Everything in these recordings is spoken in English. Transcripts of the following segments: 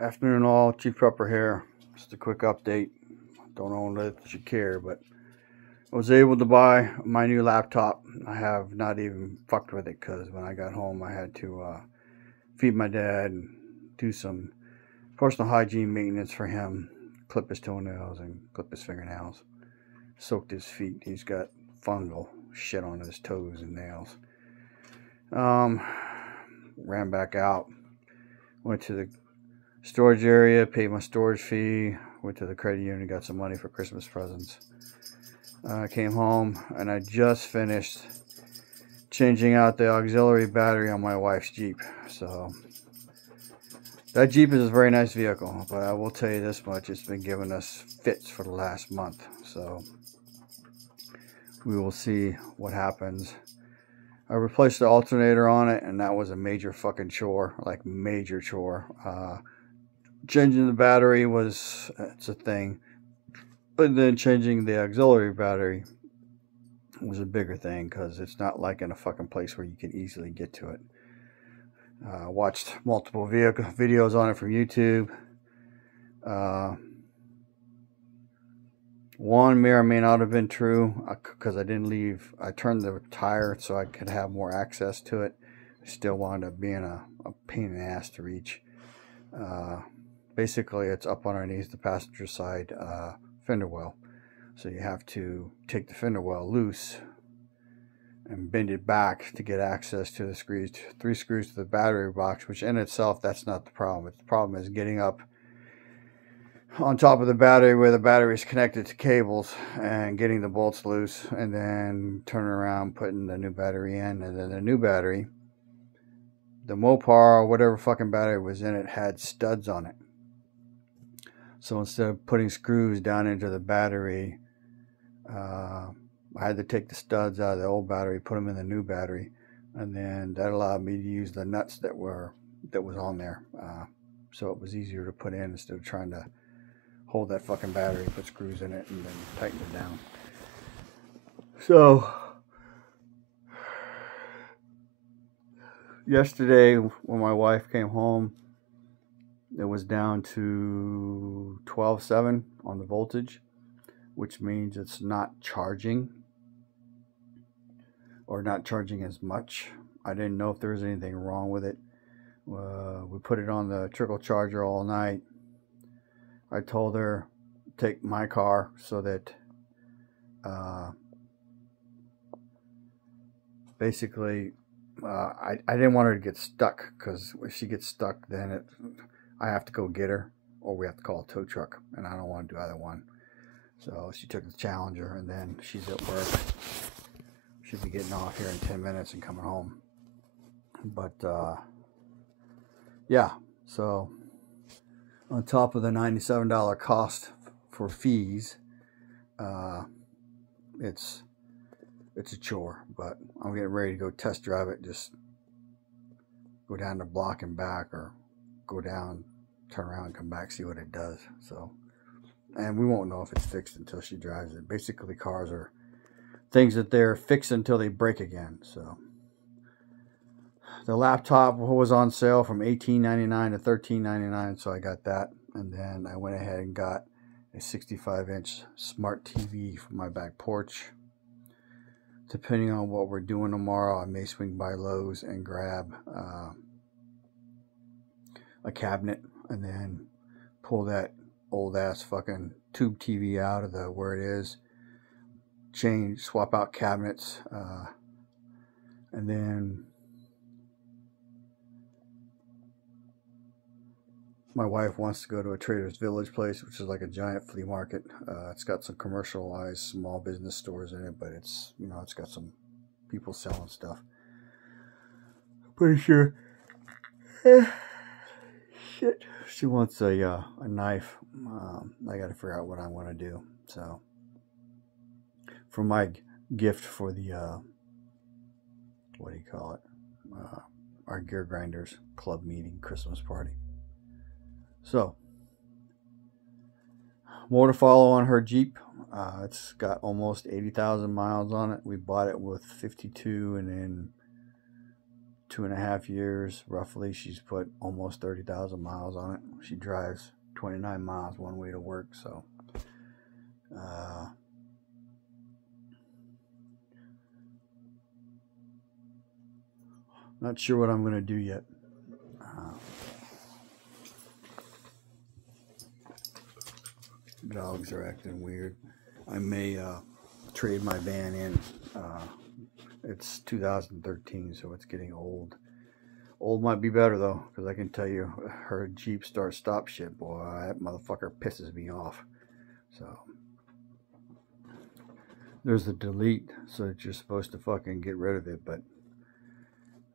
Afternoon all, Chief Prepper here. Just a quick update. Don't know that you care, but I was able to buy my new laptop. I have not even fucked with it because when I got home I had to feed my dad and do some personal hygiene maintenance for him. Clip his toenails and clip his fingernails. Soaked his feet. He's got fungal shit on his toes and nails. Ran back out. Went to the storage area, paid my storage fee, went to the credit union, got some money for Christmas presents. Came home and I just finished changing out the auxiliary battery on my wife's Jeep. So that Jeep is a very nice vehicle, but I will tell you this much, it's been giving us fits for the last month. So we will see what happens. I replaced the alternator on it and that was a major fucking chore, like major chore. Changing the battery it's a thing, but then changing the auxiliary battery was a bigger thing because it's not like in a fucking place where you can easily get to it. Watched multiple videos on it from YouTube. One may or may not have been true because I didn't leave. I turned the tire so I could have more access to it. It still wound up being a pain in the ass to reach. Basically, it's up underneath the passenger side fender well. So you have to take the fender well loose and bend it back to get access to the screws, 3 screws to the battery box, which in itself, that's not the problem. The problem is getting up on top of the battery where the battery is connected to cables and getting the bolts loose and then turning around, putting the new battery in, and then the new battery, the Mopar or whatever fucking battery was in it had studs on it. So instead of putting screws down into the battery, I had to take the studs out of the old battery, put them in the new battery, and then that allowed me to use the nuts that was on there. So it was easier to put in instead of trying to hold that fucking battery, put screws in it, and then tighten it down. So yesterday when my wife came home, it was down to 12.7 on the voltage, which means it's not charging or not charging as much. I didn't know if there was anything wrong with it. We put it on the trickle charger all night. I told her take my car so that basically I didn't want her to get stuck, because if she gets stuck then I have to go get her or we have to call a tow truck, and I don't want to do either one. So she took the Challenger, and then she's at work. She'll be getting off here in 10 minutes and coming home. But yeah, so on top of the $97 cost for fees, it's a chore. But I'm getting ready to go test drive it. Just go down the block and back, or go down, turn around, and come back, see what it does. So, and we won't know if it's fixed until she drives it. Basically, cars are things that they're fixed until they break again. So the laptop was on sale from $18.99 to $13.99, so I got that. And then I went ahead and got a 65-inch smart TV for my back porch. Depending on what we're doing tomorrow, I may swing by Lowe's and grab a cabinet and then pull that old ass fucking tube TV out of where it is, swap out cabinets, and then my wife wants to go to a Trader's Village place, which is like a giant flea market. It's got some commercialized small business stores in it, but it's, you know, it's got some people selling stuff. Pretty sure. Shit. She wants a knife. I got to figure out what I want to do. So for my gift for the what do you call it? Our Gear Grinders club meeting Christmas party. So, more to follow on her Jeep. It's got almost 80,000 miles on it. We bought it with 52 and then 2.5 years, roughly. She's put almost 30,000 miles on it. She drives 29 miles one way to work, so not sure what I'm going to do yet. Dogs are acting weird. I may trade my van in. It's 2013, so it's getting old. Old might be better though, because I can tell you, her Jeep start-stop shit, boy, that motherfucker pisses me off. So there's the delete, so that you're supposed to fucking get rid of it, but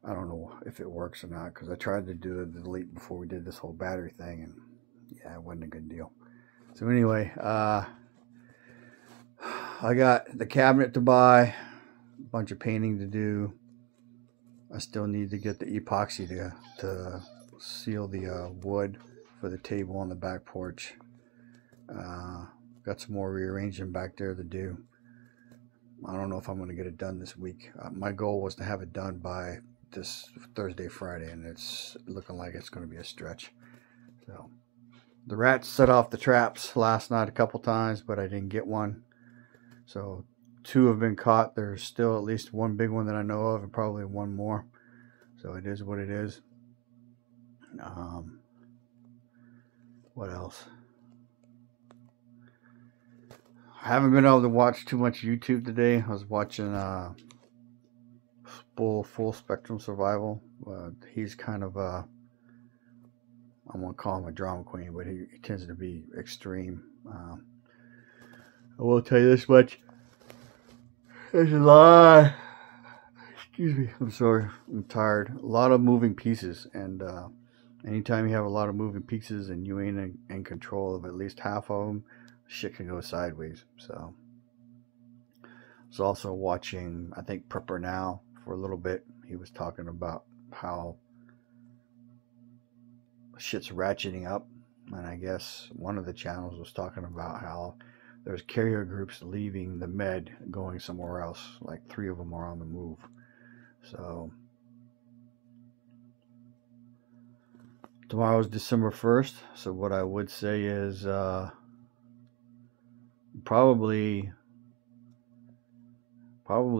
I don't know if it works or not, because I tried to do the delete before we did this whole battery thing, and yeah, it wasn't a good deal. So anyway, I got the cabinet to buy, a bunch of painting to do. I still need to get the epoxy to seal the wood for the table on the back porch. Got some more rearranging back there to do. I don't know if I'm going to get it done this week. My goal was to have it done by this Thursday, Friday, and it's looking like it's going to be a stretch. So the rats set off the traps last night a couple times, but I didn't get one. So 2 have been caught. There's still at least 1 big one that I know of, and probably 1 more. So it is what it is. What else? I haven't been able to watch too much YouTube today. I was watching Full Spectrum Survival. He's kind of I won't call him a drama queen, but he tends to be extreme. I will tell you this much. There's a lot. Excuse me. I'm sorry. I'm tired. A lot of moving pieces, and anytime you have a lot of moving pieces and you ain't in control of at least half of them, shit can go sideways. So I was also watching, I think, Prepper Now for a little bit. He was talking about how shit's ratcheting up, and I guess one of the channels was talking about how there's carrier groups leaving the Med, going somewhere else. Like 3 of them are on the move. So tomorrow's December 1st. So what I would say is probably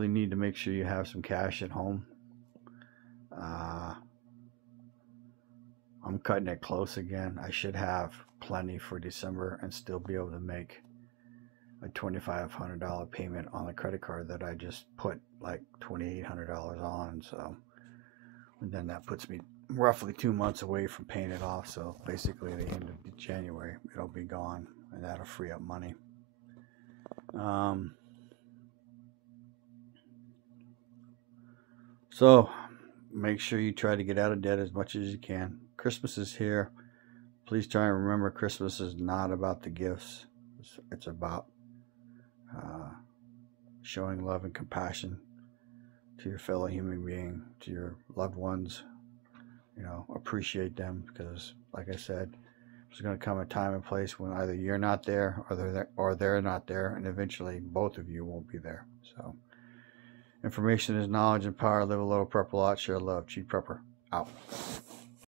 need to make sure you have some cash at home. I'm cutting it close again. I should have plenty for December and still be able to make a $2,500 payment on the credit card that I just put like $2,800 on. So, and then that puts me roughly 2 months away from paying it off. So basically at the end of January, it'll be gone, and that'll free up money. So make sure you try to get out of debt as much as you can. Christmas is here. Please try and remember, Christmas is not about the gifts. It's about showing love and compassion to your fellow human being, to your loved ones. You know, appreciate them, because like I said, there's going to come a time and place when either you're not there or they're not there, and eventually both of you won't be there. So information is knowledge and power. Live a little, prep a lot, share love. Chief Prepper out.